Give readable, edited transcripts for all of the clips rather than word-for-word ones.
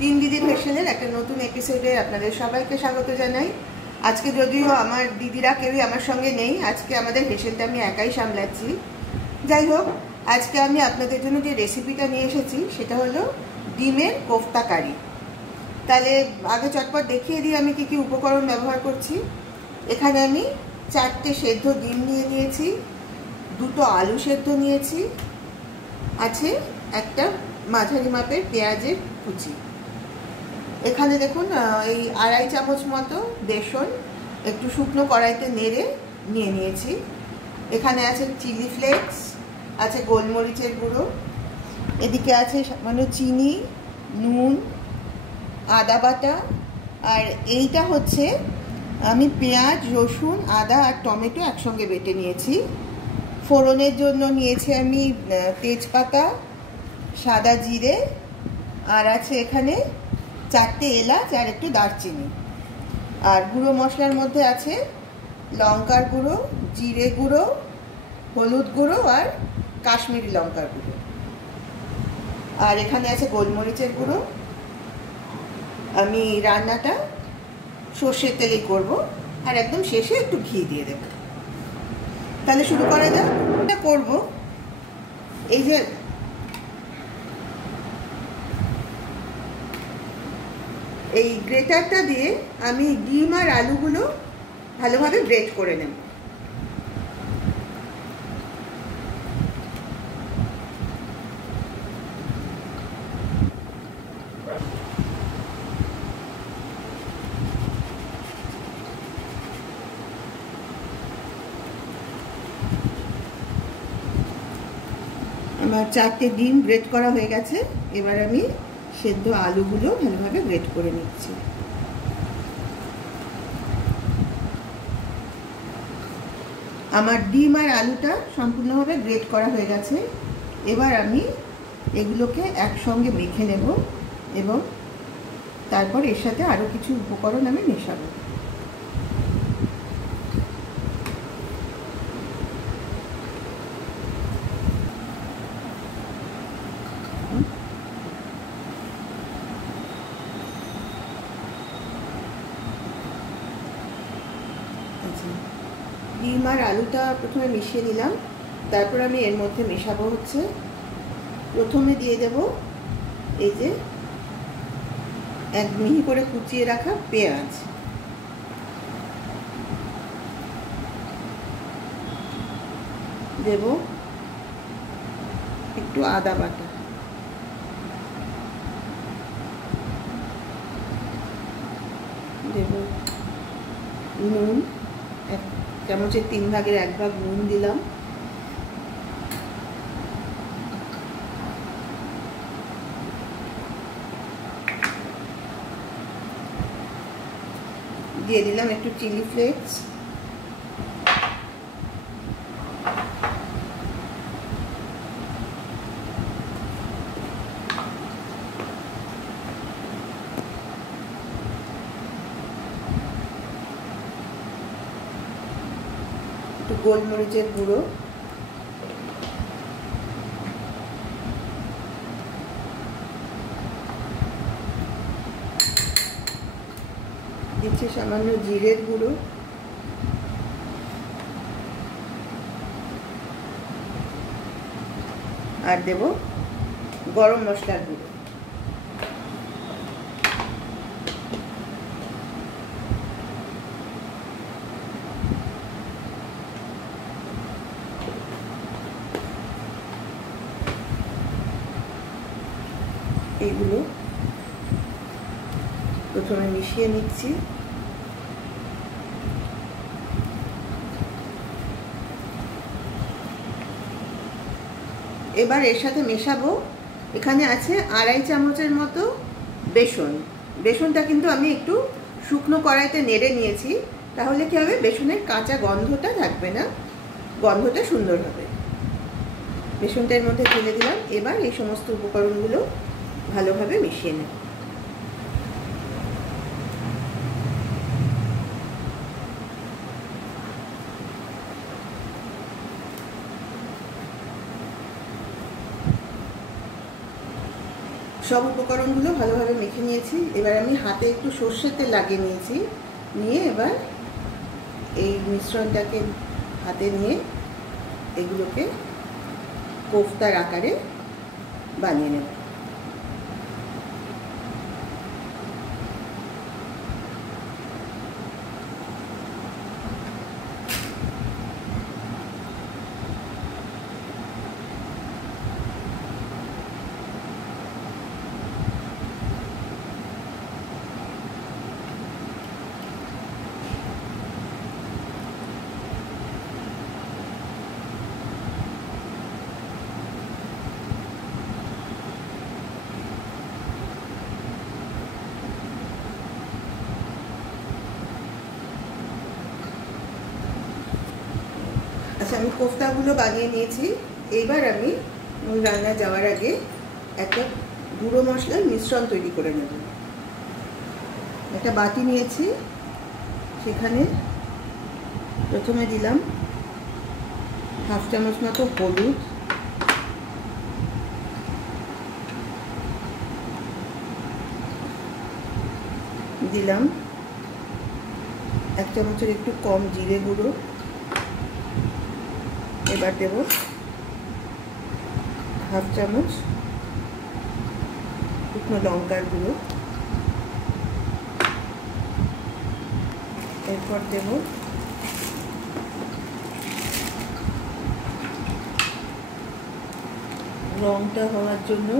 তিন দিদির হেসেলের একটা নতুন এপিসোডে আপনাদের সবাইকে স্বাগত জানাই। আজকে যদিও আমার দিদিরা কেউই আমার সঙ্গে নেই, আজকে আমাদের হেসেলটা আমি একাই সামলাচ্ছি। যাই হোক, আজকে আমি আপনাদের জন্য যে রেসিপিটা নিয়ে এসেছি সেটা হলো ডিমের কোফতা কারি। তাহলে আগে চটপট দেখিয়ে দিই আমি কী কী উপকরণ ব্যবহার করছি। এখানে আমি 4টে সেদ্ধ ডিম নিয়ে নিয়েছি, 2টো আলু সেদ্ধ নিয়েছি, আছে একটা মাঝারি মাপের পেঁয়াজের কুচি। এখানে দেখুন এই 2.5 চামচ মতো বেসন একটু শুকনো কড়াইতে নেড়ে নিয়ে নিয়েছি। এখানে আছে চিলি ফ্লেক্স, আছে গোলমরিচের গুঁড়ো, এদিকে আছে সামান্য চিনি, নুন, আদা বাটা, আর এইটা হচ্ছে আমি পেঁয়াজ, রসুন, আদা আর টমেটো একসঙ্গে বেটে নিয়েছি। ফোড়নের জন্য নিয়েছি আমি তেজপাতা, সাদা জিরে, আর আছে এখানে 4টে এলাচ আর একটু দারচিনি। আর গুঁড়ো মশলার মধ্যে আছে লঙ্কার গুঁড়ো, জিরে গুঁড়ো, হলুদ গুঁড়ো আর কাশ্মীরি লঙ্কার গুঁড়ো। আর এখানে আছে গোলমরিচের গুঁড়ো। আমি রান্নাটা সর্ষের তেলেই করব, আর একদম শেষে একটু ঘি দিয়ে দেব। তাহলে শুরু করা যাক। এটা করব এই যে এই গ্রেটারটা দিয়ে আমি ডিম আর আলুগুলো ভালোভাবে গ্রেট করে নেব। আমার 4টে ডিম গ্রেট করা হয়ে গেছে। এবার আমি সেদ্ধ আলুগুলো ভালোভাবে গ্রেট করে নিচ্ছি। আমার ডিম আর আলুটা সম্পূর্ণভাবে গ্রেট করা হয়ে গেছে। এবার আমি এগুলোকে একসঙ্গে মেখে নেব এবং তারপর এর সাথে আরও কিছু উপকরণ আমি মেশাবো। ডিম আর আলুটা প্রথমে মিশিয়ে নিলাম, তারপর আমি এর মধ্যে মেশাবো হচ্ছে প্রথমে দিয়ে দেব এই যে এক মিহি করে কুচিয়ে রাখা পেঁয়াজ, দেব একটু আদা বাটা, দেব নুন, 1 চামচের 3 ভাগের 1 ভাগ নুন দিলাম, দিয়ে দিলাম একটু চিলি ফ্লেক্স, একটু গোলমরিচের গুঁড়ো, দিচ্ছি সামান্য জিরের গুঁড়ো, আর দেব গরম মশলার গুঁড়ো। এইগুলো প্রথমে মিশিয়ে নিচ্ছি। এবার এর সাথে মেশাবো, এখানে আছে 2.5 চামচের মতো বেসন। বেসনটা কিন্তু আমি একটু শুকনো কড়াইতে নেড়ে নিয়েছি, তাহলে কি হবে, বেসনের কাঁচা গন্ধটা থাকবে না, গন্ধটা সুন্দর হবে। বেসনটা এর মধ্যে ঢেলে দিলাম। এবার এই সমস্ত উপকরণগুলো ভালোভাবে মিশিয়ে নেব। সব উপকরণগুলো ভালোভাবে মেখে নিয়েছি। এবার আমি হাতে একটু সর্ষের তেল লাগিয়ে নিয়েছি, নিয়ে এবার এই মিশ্রণটাকে হাতে নিয়ে এগুলোকে কোফতার আকারে বানিয়ে নেব। আচ্ছা, আমি কোফতাগুলো বানিয়ে নিয়েছি। এবার আমি রান্না যাওয়ার আগে একটা গুঁড়ো মশলার মিশ্রণ তৈরি করে নেব। একটা বাটি নিয়েছি, সেখানে প্রথমে দিলাম হাফ চামচ মতো হলুদ, দিলাম 1 চামচের একটু কম জিরে গুঁড়ো, এবার দেব হাফ চামচ শুকনো লঙ্কার গুঁড়ো, এরপর দেব রংটা হওয়ার জন্য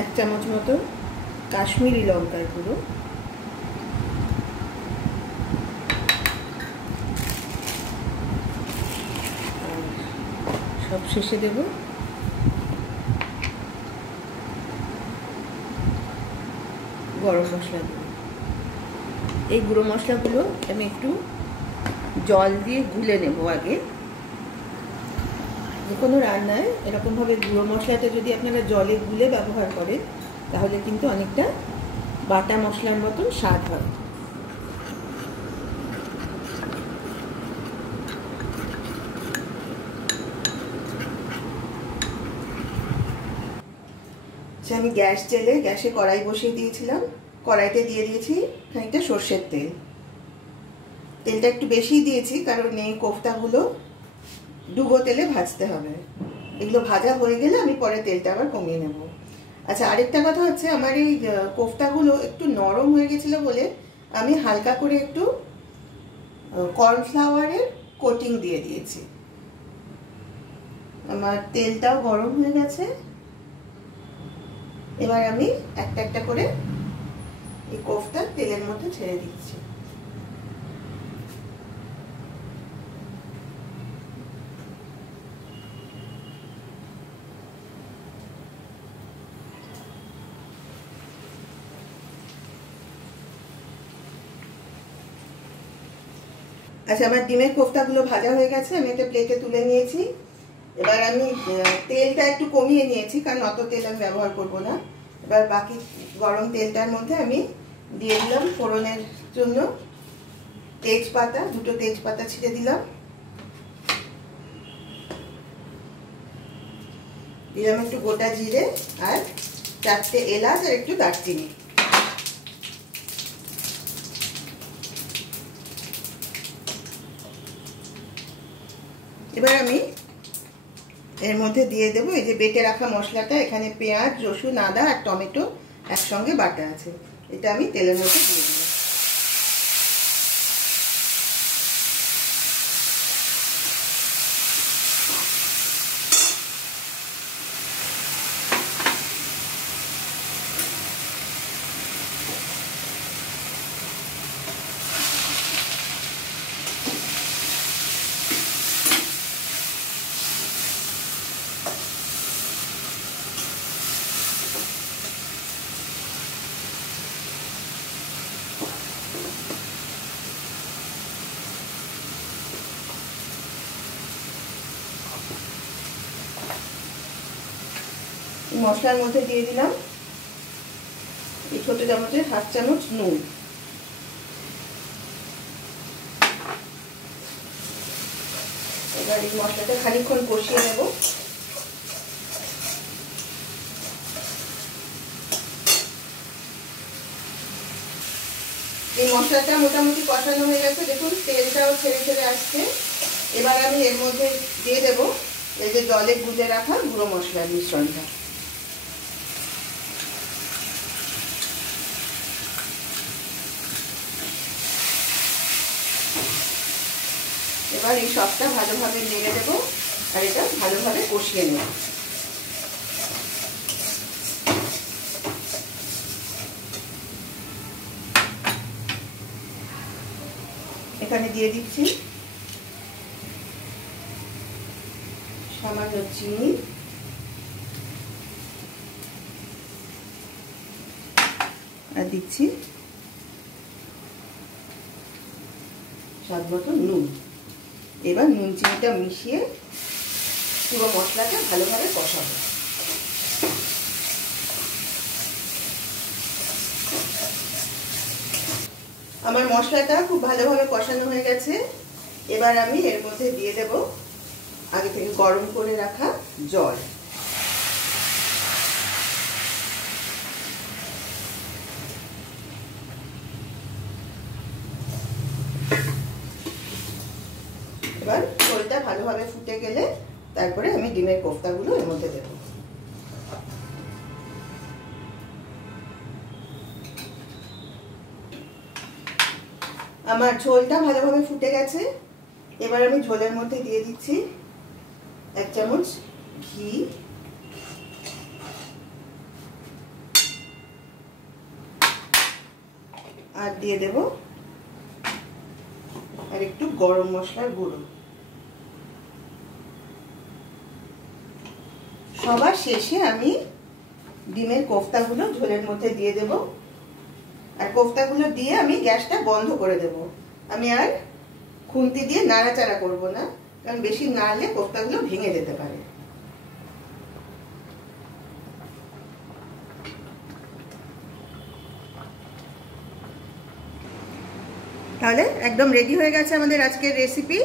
1 চামচ মতো কাশ্মীরি লঙ্কার গুঁড়ো, সব শেষে দেব গরম মশলা গুঁড়ো। এই গুঁড়ো মশলাগুলো আমি একটু জল দিয়ে গুলে নেব আগে। যে কোনো রান্নায় এরকমভাবে গুঁড়ো মশলাটা যদি আপনারা জলে গুলে ব্যবহার করেন তাহলে কিন্তু অনেকটা বাটা মশলার মতন স্বাদ হয়। আমি গ্যাস জেলে গ্যাসে কড়াই বসিয়ে দিয়েছিলাম। কড়াইতে দিয়ে দিয়েছি খানিকটা সর্ষের তেল। তেলটা একটু বেশি দিয়েছি কারণ এই কোফতাগুলো ডুবো তেলে ভাজতে হবে। এগুলো ভাজা হয়ে গেলে আমি পরে তেলটা আবার কমিয়ে নেব। আচ্ছা, আরেকটা কথা হচ্ছে, আমার এই কোফতাগুলো একটু নরম হয়ে গেছিলো বলে আমি হালকা করে একটু কর্নফ্লাওয়ারের কোটিং দিয়ে দিয়েছি। আমার তেলটাও গরম হয়ে গেছে। এবার আমি একটা একটা করে এই কোফতা তেলের মধ্যে ছেড়ে দিচ্ছি। আচ্ছা, আমার ডিমের কোফতাগুলো ভাজা হয়ে গেছে, আমি একটা প্লেটে তুলে নিয়েছি। এবার আমি তেলটা একটু কমিয়ে নিয়েছি কারণ অত তেল আমি ব্যবহার করব না। এবার বাকি গরম তেলটার মধ্যে আমি দিয়ে দিলাম ফোড়নের জন্য তেজপাতা, 2টো তেজপাতা ছিঁড়ে দিলাম, দিলাম একটু গোটা জিরে আর 4টে এলাচ আর একটু দারচিনি। এবার আমি এর মধ্যে দিয়ে দেবো এই যে বেটে রাখা মশলাটা। এখানে পেঁয়াজ, রসুন, আদা আর টমেটো একসঙ্গে বাটা আছে, এটা আমি তেলের মধ্যে দিয়ে দিলাম। মশলার মধ্যে দিয়ে দিলাম এই ছোট চামচের 1/2 চামচ নুন। এবার এই মশলাটা খানিকক্ষণ কষিয়ে নেব। এই মশলাটা মোটামুটি কষানো হয়ে গেছে, দেখুন তেলটাও ছেড়ে ছেড়ে আসছে। এবার আমি এর মধ্যে দিয়ে দেব এই যে জলে গুলে রাখা গুঁড়ো মশলার মিশ্রণটা। এবার এই সবটা ভালোভাবে নেড়ে দেবো আর এটা ভালোভাবে কষিয়ে নেব। এখানে দিয়ে দিচ্ছি সামান্য চিনি, আর দিচ্ছি স্বাদ মতো নুন। এবার নুন চিনিটা মিশিয়ে পুরো মশলাটা ভালোভাবে কষাবো। আমার মশলাটা খুব ভালোভাবে কষানো হয়ে গেছে। এবার আমি এর মধ্যে দিয়ে দেব আগে থেকে গরম করে রাখা জল। এবার ঝোলটা ভালোভাবে ফুটে গেলে তারপরে আমি ডিমের কোফতাগুলো এর মধ্যে দেব। আমার ঝোলটা ভালোভাবে ফুটে গেছে। এবার আমি ঝোলের মধ্যে দিয়ে দিচ্ছি 1 চামচ ঘি, আর দিয়ে দেব আর একটু গরম মশলার গুঁড়ো। সবার শেষে আমি ডিমের কোফতাগুলো ঝোলের মধ্যে দিয়ে দেব, আর কোফতাগুলো দিয়ে আমি গ্যাসটা বন্ধ করে দেব। আমি আর খুন্তি দিয়ে নাড়াচাড়া করব না, কারণ বেশি নাড়লে কোফতাগুলো ভেঙে যেতে পারে। তাহলে একদম রেডি হয়ে গেছে আমাদের আজকের রেসিপি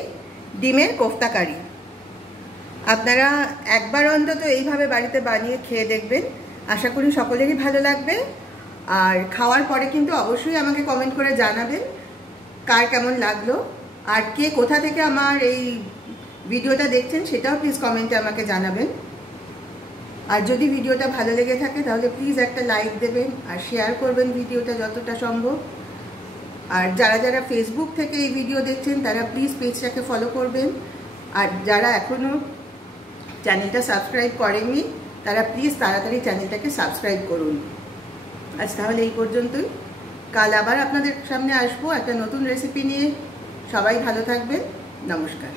ডিমের কোফতা কারি। আপনারা একবার অন্তত এইভাবে বাড়িতে বানিয়ে খেয়ে দেখবেন, আশা করি সকলেরই ভালো লাগবে। আর খাওয়ার পরে কিন্তু অবশ্যই আমাকে কমেন্ট করে জানাবেন কার কেমন লাগলো, আর কে কোথা থেকে আমার এই ভিডিওটা দেখছেন সেটাও প্লিজ কমেন্টে আমাকে জানাবেন। আর যদি ভিডিওটা ভালো লেগে থাকে তাহলে প্লিজ একটা লাইক দেবেন আর শেয়ার করবেন ভিডিওটা যতটা সম্ভব। আর যারা যারা ফেসবুক থেকে এই ভিডিও দেখছেন তারা প্লিজ পেজটাকে ফলো করবেন, আর যারা এখনও চ্যানেলটা সাবস্ক্রাইব করেননি তারা প্লিজ তাড়াতাড়ি চ্যানেলটাকে সাবস্ক্রাইব করুন। আজ তাহলে এই পর্যন্তই, কাল আবার আপনাদের সামনে আসবো একটা নতুন রেসিপি নিয়ে। সবাই ভালো থাকবেন, নমস্কার।